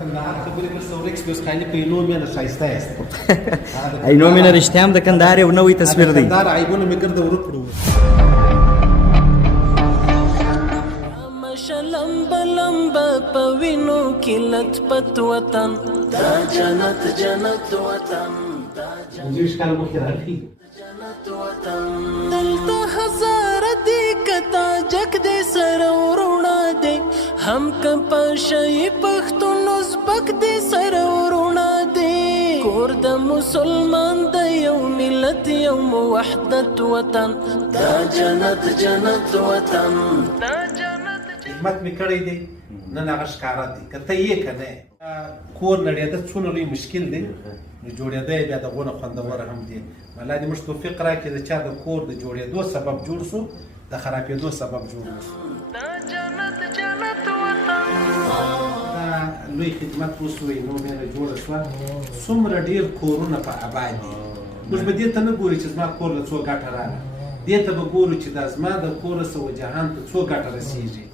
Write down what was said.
کندهار خبرې درسته ورکس خالي په نوم یې نه ښایسته یاست ای نو مینه رښتیا هم د کندهار یو نوی تصویر دی. کندهار عیبونه مې ګرده ورک کړو. لمبه لمبه په وینو کې لت پت وطن دا جنت جنت وطن دا پنځه کاله مخکې راغلی جنت وطن دلته هزاره دی کتا جګ دی سره ورونه دی هم که په شی پښتون ازبک دی سره ورونه دی کور د مسلمان د یو ملت یو وحدت وطن دا جنت جنت وطن دا خدمت مې کړی دی نن هغه ښکاره دی که ته یې که نه کور نړېده څونه لوی مشکل دی نو جوړېده یې بیا دغونه خوندوره هم دی. الله دې موږ توفیق راکړي د چا د کور د جوړېدو سبب جوړ شو د خرابېدو سبب جوړ شو. دا لوی خدمت وشوی نو مېنه جوړه شوه څومره ډېر کورونه په آباد دي. موږ به دې ته نه ګورو چې زما کور له څو ګټه راغله دې ته به ګورو چې دا زما د کوره سوه جهان ته څو ګټه رسېږي.